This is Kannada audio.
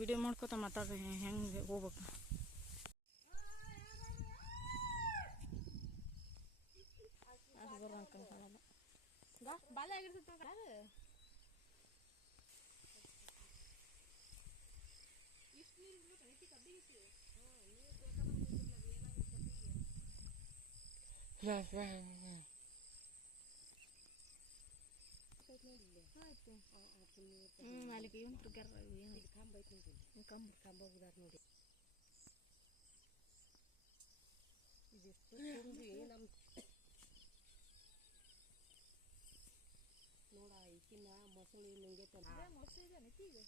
ವಿಡಿಯೋ ಮಾಡ್ಕೋತ ಮಾತಾಡ್ರಿ ಹೆಂಗೆ ಹೋಗ್ಬೇಕು? ಹ್ಞೂ ಅಲ್ಲಿಗೆ ಏನು ಐತಿ ನೋಡಿ ನೋಡಿ ಇದೆಷ್ಟು ತುಂಬಿ ನೋಡ ಈಕಿನ ಮೊಸಳಿ ನುಂಗೈತೆ ಮೊಸಳಿ ಇದೆ ನೆತ್ತಿಗೆ